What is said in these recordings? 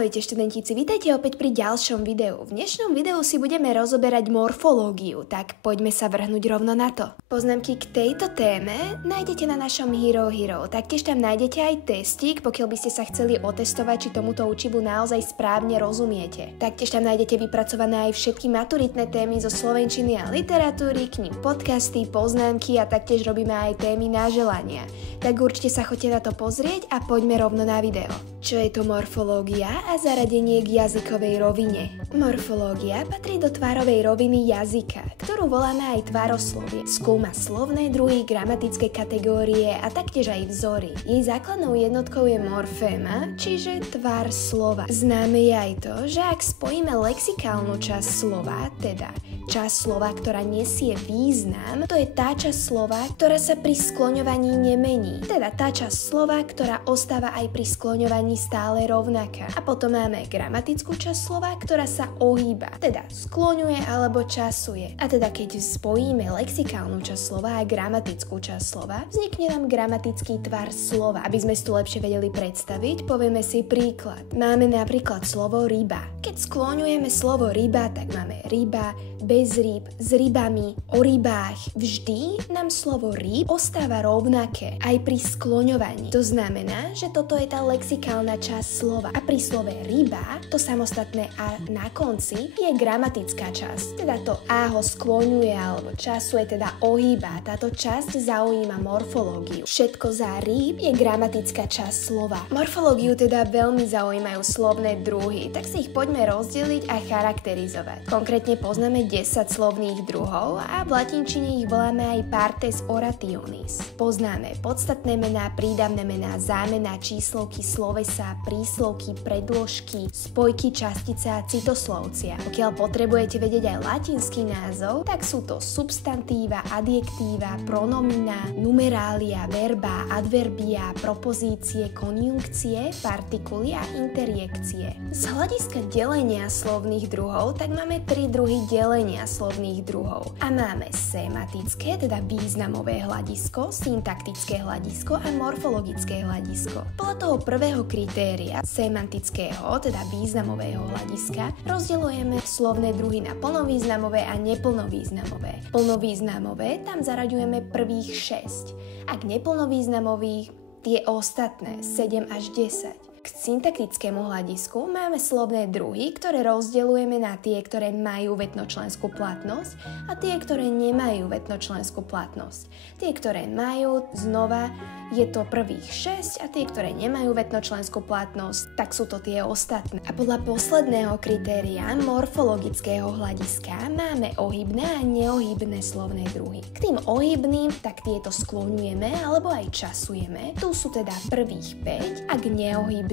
Ahojte študentíci, vítajte opäť pri ďalšom videu. V dnešnom videu si budeme rozoberať morfológiu, tak poďme sa vrhnúť rovno na to. Poznámky k tejto téme nájdete na našom Hero Hero, taktiež tam nájdete aj testík, pokiaľ by ste sa chceli otestovať, či tomuto učivu naozaj správne rozumiete. Taktiež tam nájdete vypracované aj všetky maturitné témy zo slovenčiny a literatúry, k nim podcasty, poznámky a taktiež robíme aj témy na želania. Tak určite sa choďte na to pozrieť a poďme rovno na video. Čo je to morfológia a zaradenie k jazykovej rovine? Morfológia patrí do tvarovej roviny jazyka, ktorú voláme aj tvaroslovie. Skúma slovné druhy, gramatické kategórie a taktiež aj vzory. Jej základnou jednotkou je morféma, čiže tvar slova. Známe je aj to, že ak spojíme lexikálnu časť slova, teda časť slova, ktorá nesie význam, to je tá časť slova, ktorá sa pri skloňovaní nemení. Teda tá časť slova, ktorá ostáva aj pri skloňovaní stále rovnaká. A potom máme gramatickú časť slova, ktorá sa ohýba, teda skloňuje alebo časuje. A teda keď spojíme lexikálnu časť slova a gramatickú časť slova, vznikne nám gramatický tvar slova. Aby sme si to lepšie vedeli predstaviť, povieme si príklad. Máme napríklad slovo ryba. Keď skloňujeme slovo ryba, tak máme ryba, bez rýb, s rybami, o rybách. Vždy nám slovo rýb ostáva rovnaké aj pri skloňovaní. To znamená, že toto je tá lexikálna časť slova. A pri slove ryba, to samostatné a na konci, je gramatická časť. Teda to a ho skloňuje alebo časuje, teda ohýba. Táto časť zaujíma morfológiu. Všetko za rýb je gramatická časť slova. Morfológiu teda veľmi zaujímajú slovné druhy, tak si ich poďme rozdeliť a charakterizovať. Konkrétne poznáme 10 slovných druhov a v latinčine ich voláme aj partes orationis. Poznáme podstatné mená, prídavné mená, zámená, číslovky, slovesá, príslovky, predložky, spojky, častice a citoslovcia. Pokiaľ potrebujete vedieť aj latinský názov, tak sú to substantíva, adjektíva, pronomina, numerália, verba, adverbia, propozície, konjunkcie, partikuly a interjekcie. Z hľadiska delenia slovných druhov, tak máme 3 druhy delenia slovných druhov. A máme sematické, teda významové hľadisko, syntaktické hľadisko a morfologické hľadisko. Podľa toho prvého kritéria, semantického, teda významového hľadiska, rozdeľujeme slovné druhy na plnovýznamové a neplnovýznamové. Plnovýznamové tam zaraďujeme prvých 6. A k neplnovýznamových tie ostatné 7 až 10. K syntaktickému hľadisku máme slovné druhy, ktoré rozdeľujeme na tie, ktoré majú vetnočlenskú platnosť a tie, ktoré nemajú vetnočlenskú platnosť. Tie, ktoré majú, znova je to prvých 6 a tie, ktoré nemajú vetnočlenskú platnosť, tak sú to tie ostatné. A podľa posledného kritéria morfologického hľadiska máme ohybné a neohybné slovné druhy. K tým ohybným tak tieto skloňujeme alebo aj časujeme. Tu sú teda prvých 5 a k neohybným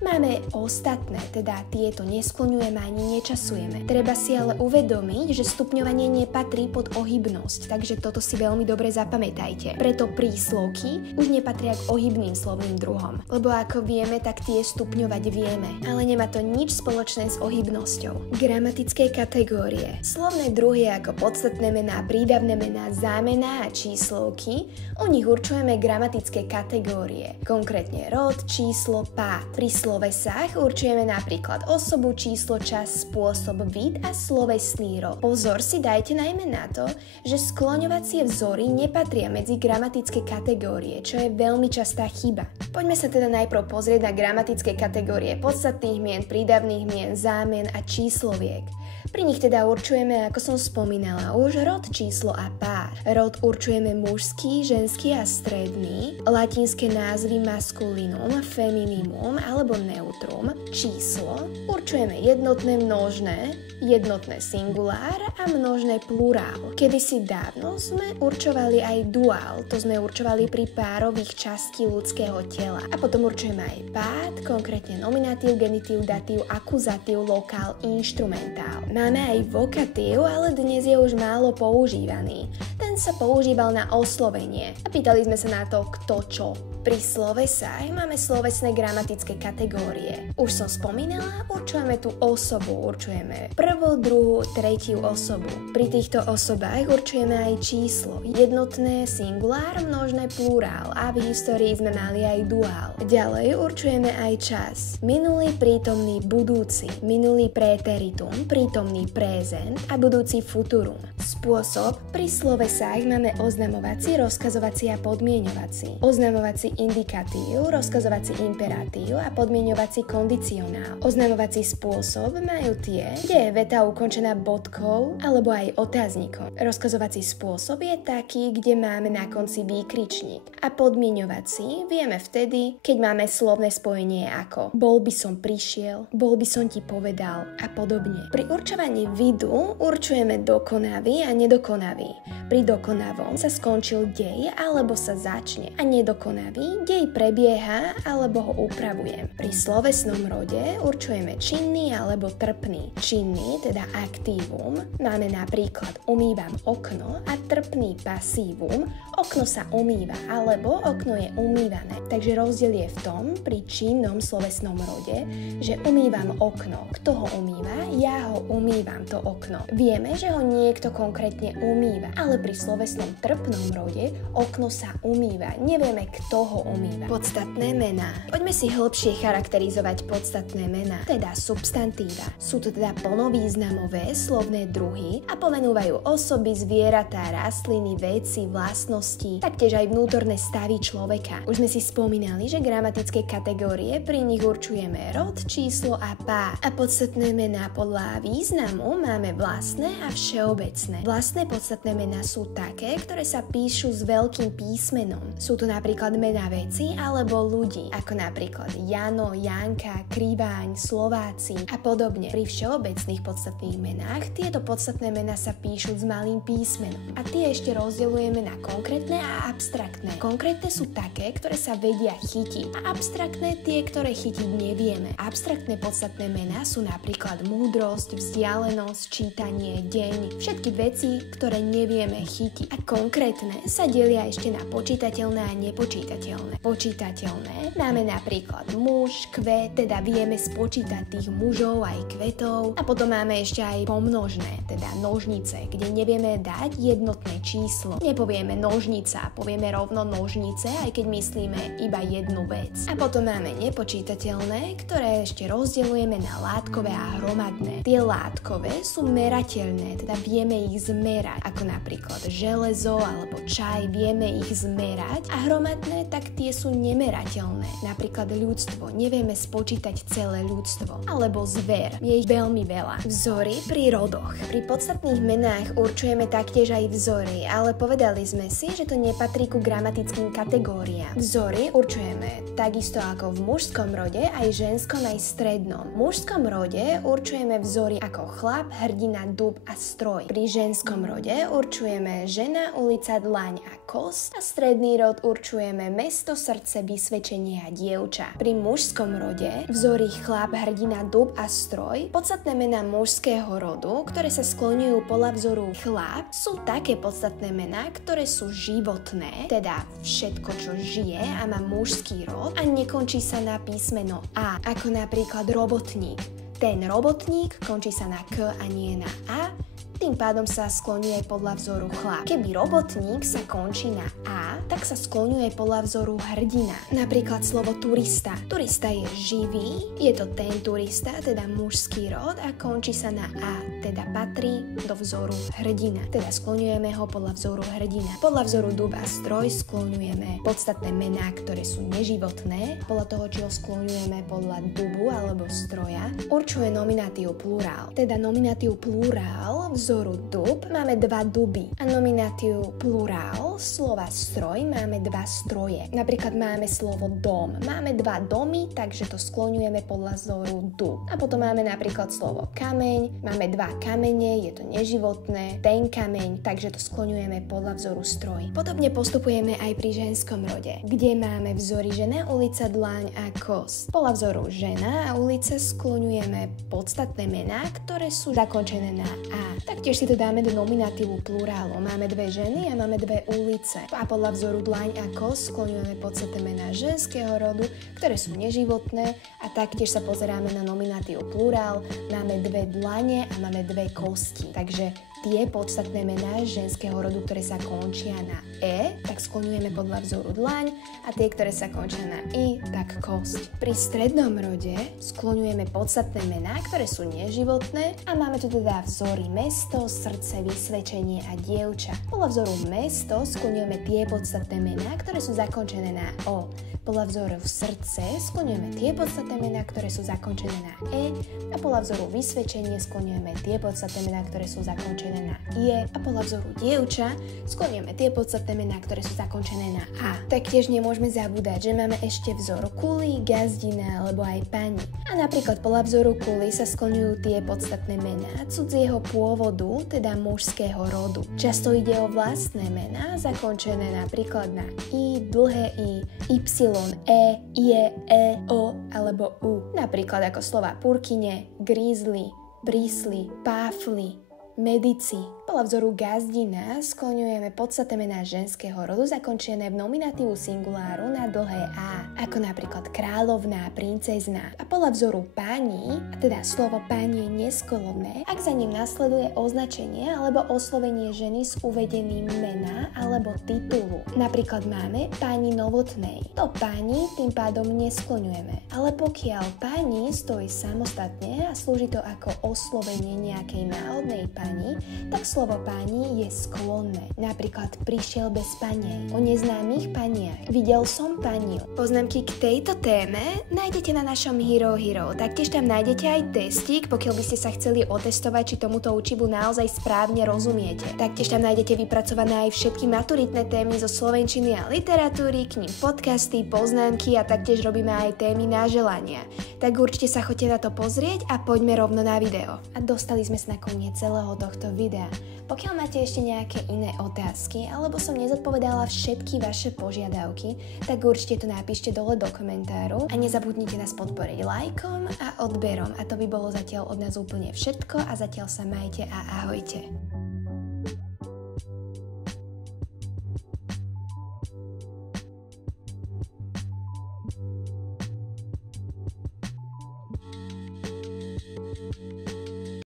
máme ostatné, teda tieto neskloňujeme ani nečasujeme. Treba si ale uvedomiť, že stupňovanie nepatrí pod ohybnosť, takže toto si veľmi dobre zapamätajte. Preto príslovky už nepatria k ohybným slovným druhom, lebo ako vieme, tak tie stupňovať vieme, ale nemá to nič spoločné s ohybnosťou. Gramatické kategórie. Slovné druhy ako podstatné mená, prídavné mená, zámená a číslovky, u nich určujeme gramatické kategórie, konkrétne rod, číslo, pád. Pri slovesách určujeme napríklad osobu, číslo, čas, spôsob, vid a slovesný rod. Pozor si dajte najmä na to, že skloňovacie vzory nepatria medzi gramatické kategórie, čo je veľmi častá chyba. Poďme sa teda najprv pozrieť na gramatické kategórie podstatných mien, prídavných mien, zámen a čísloviek. Pri nich teda určujeme, ako som spomínala, už rod, číslo a pár. Rod určujeme mužský, ženský a stredný, latinské názvy maskulinum, feminimum alebo neutrum. Číslo určujeme jednotné množné, jednotné singulár a množné plurál. Kedysi dávno sme určovali aj duál, to sme určovali pri párových častí ľudského tela. A potom určujeme aj pád, konkrétne nominatív, genitív, datív, akuzatív, lokál, inštrumentál. Máme aj vokatív, ale dnes je už málo používaný. Ten ten sa používal na oslovenie. A pýtali sme sa na to, kto čo. Pri slovesách máme slovesné gramatické kategórie. Už som spomínala, určujeme tú osobu, určujeme prvú, druhú, tretiu osobu. Pri týchto osobách určujeme aj číslo, jednotné, singulár, množné, plurál a v histórii sme mali aj duál. Ďalej určujeme aj čas. Minulý, prítomný, budúci, minulý préteritum, prítomný présent a budúci futurum. Spôsob pri slovesách máme oznamovací, rozkazovací a podmieňovací. Oznamovací indikatív, rozkazovací imperatív a podmieňovací kondicionál. Oznamovací spôsob majú tie, kde je veta ukončená bodkou alebo aj otáznikom. Rozkazovací spôsob je taký, kde máme na konci výkričník. A podmieňovací vieme vtedy, keď máme slovné spojenie ako bol by som prišiel, bol by som ti povedal a podobne. Pri určovaní vidu určujeme dokonavý a nedokonavý. Pri dokonavom sa skončil dej alebo sa začne a nedokonavý dej prebieha alebo ho upravujem. Pri slovesnom rode určujeme činný alebo trpný. Činný, teda aktívum, máme napríklad umývam okno a trpný pasívum, okno sa umýva alebo okno je umývané. Takže rozdiel je v tom, pri činnom slovesnom rode, že umývam okno. Kto ho umýva? Ja ho umývam, to okno. Vieme, že ho niekto konkrétne umýva, ale pri slovesnom trpnom rode okno sa umýva. Nevieme, kto ho umýva. Podstatné mená. Poďme si hĺbšie charakterizovať podstatné mená, teda substantíva. Sú to teda plnovýznamové slovné druhy a pomenúvajú osoby, zvieratá, rastliny, veci, vlastnosti, taktiež aj vnútorné stavy človeka. Už sme si spomínali, že gramatické kategórie pri nich určujeme rod, číslo a pád. A podstatné mená podľa významu máme vlastné a všeobecné. Vlastné podstatné mená sú také, ktoré sa píšu s veľkým písmenom. Sú to napríklad mená veci alebo ľudí, ako napríklad Jano, Janka, Kriváň, Slováci a podobne. Pri všeobecných podstatných menách tieto podstatné mená sa píšu s malým písmenom a tie ešte rozdeľujeme na konkrétne a abstraktné. Konkrétne sú také, ktoré sa vedia chytiť a abstraktné tie, ktoré chytiť nevieme. Abstraktné podstatné mená sú napríklad múdrosť, vzdialenosť, čítanie, deň, všetky veci, ktoré nevieme chytiť. A konkrétne sa delia ešte na počítateľné a nepočítateľné. Počítateľné máme napríklad muž, kvet, teda vieme spočítať tých mužov aj kvetov a potom máme ešte aj pomnožné, teda nožnice, kde nevieme dať jednotné číslo. Nepovieme nožnica, povieme rovno nožnice, aj keď myslíme iba jednu vec. A potom máme nepočítateľné, ktoré ešte rozdeľujeme na látkové a hromadné. Tie látkové sú merateľné, teda vieme ich zmerať, ako napríklad železo alebo čaj, vieme ich zmerať a hromadné, tak tie sú nemerateľné. Napríklad ľudstvo, nevieme spočítať celé ľudstvo, alebo zver, je ich veľmi veľa. Vzory pri rodoch. Pri podstatných menách určujeme taktiež aj vzory, ale povedali sme si, že to nepatrí ku gramatickým kategóriám. Vzory určujeme takisto ako v mužskom rode, aj ženskom, aj strednom. V mužskom rode určujeme vzory ako chlap, hrdina, dub a stroj. Pri ženskom rode určujeme žena, ulica, dlaň a kost a stredný rod určujeme mesto, srdce, vysvedčenie a dievča. Pri mužskom rode vzory chlap, hrdina, dub a stroj, podstatné mená mužského rodu, ktoré sa skloňujú podľa vzoru chlap, sú také podstatné mená, ktoré sú životné, teda všetko, čo žije a má mužský rod a nekončí sa na písmeno A, ako napríklad robotník. Ten robotník končí sa na K a nie na A, tým pádom sa skloňuje podľa vzoru chlap. Keby robotník sa končí na A, tak sa skloňuje podľa vzoru hrdina. Napríklad slovo turista. Turista je živý, je to ten turista, teda mužský rod a končí sa na A, teda patrí do vzoru hrdina. Teda skloňujeme ho podľa vzoru hrdina. Podľa vzoru dub a stroj skloňujeme podstatné mená, ktoré sú neživotné. Podľa toho, či ho skloňujeme podľa dubu alebo stroja, určuje nominatív plurál. Teda nominatív plurál vzoru dub máme dva duby a nominatív plurál slova stroj máme dva stroje. Napríklad máme slovo dom. Máme dva domy, takže to skloňujeme podľa vzoru dub. A potom máme napríklad slovo kameň. Máme dva kamene, je to neživotné. Ten kameň, takže to skloňujeme podľa vzoru stroj. Podobne postupujeme aj pri ženskom rode, kde máme vzory žena, ulica, dlaň a kost. Podľa vzoru žena a ulica skloňujeme podstatné mená, ktoré sú zakončené na A. Taktiež si to dáme do nominatívu plurálu. Máme dve ženy a máme dve ulice. A podľa vzoru dlaň a kosť skloňujeme podstatné mená ženského rodu, ktoré sú neživotné, a taktiež sa pozeráme na nominatív plurál. Máme dve dlane a máme dve kosti. Takže tie podstatné mená ženského rodu, ktoré sa končia na e, tak skloňujeme podľa vzoru dlaň, a tie, ktoré sa končia na i, tak kosť. Pri strednom rode skloňujeme podstatné mená, ktoré sú neživotné, a máme tu teda vzory mesto, srdce, vysvedčenie a dievča. Podľa vzoru mesto skloňujeme tie podstatné mená, ktoré sú zakončené na o. Podľa vzoru srdce skloňujeme tie podstatné mená, ktoré sú zakončené na e, a podľa vzoru vysvedčenie skloňujeme tie podstatné mená, ktoré sú zakončené na ie, a podľa vzoru dievča skloňujeme tie podstatné mená, ktoré sú zakončené na a. Taktiež nemôžeme zabúdať, že máme ešte vzor kuli, gazdina alebo aj pani. A napríklad podľa vzoru kuli sa skloňujú tie podstatné mená cudzieho pôvodu, teda mužského rodu. Často ide o vlastné mená zakončené napríklad na i, dlhé i, y, e, ie, e, o alebo u. Napríklad ako slova purkyne, grízli, brísli, páfli, medici. Podľa vzoru gazdina skloňujeme podstatné mená ženského rodu zakončené v nominatívu singuláru na dlhé a, ako napríklad kráľovná, princezná. A podľa vzoru pani, a teda slovo pani je neskolodné, ak za ním nasleduje označenie alebo oslovenie ženy s uvedeným mena alebo titulu. Napríklad máme pani Novotnej. To pani tým pádom neskloňujeme. Ale pokiaľ pani stojí samostatne a slúži to ako oslovenie nejakej náhodnej pani, tak slovo pani je sklonné. Napríklad prišiel bez panej, o neznámych paniach, videl som paniu. Poznámky k tejto téme nájdete na našom Hero Hero. Taktiež tam nájdete aj testík, pokiaľ by ste sa chceli otestovať, či tomuto učivu naozaj správne rozumiete. Taktiež tam nájdete vypracované aj všetky maturitné témy zo slovenčiny a literatúry, k nim podcasty, poznámky, a taktiež robíme aj témy na želania. Tak určite sa choďte na to pozrieť a poďme rovno na video. A dostali sme sa na koniec celého tohto videa. Pokiaľ máte ešte nejaké iné otázky, alebo som nezodpovedala všetky vaše požiadavky, tak určite to napíšte dole do komentáru a nezabudnite nás podporiť lajkom a odberom. A to by bolo zatiaľ od nás úplne všetko, a zatiaľ sa majte a ahojte.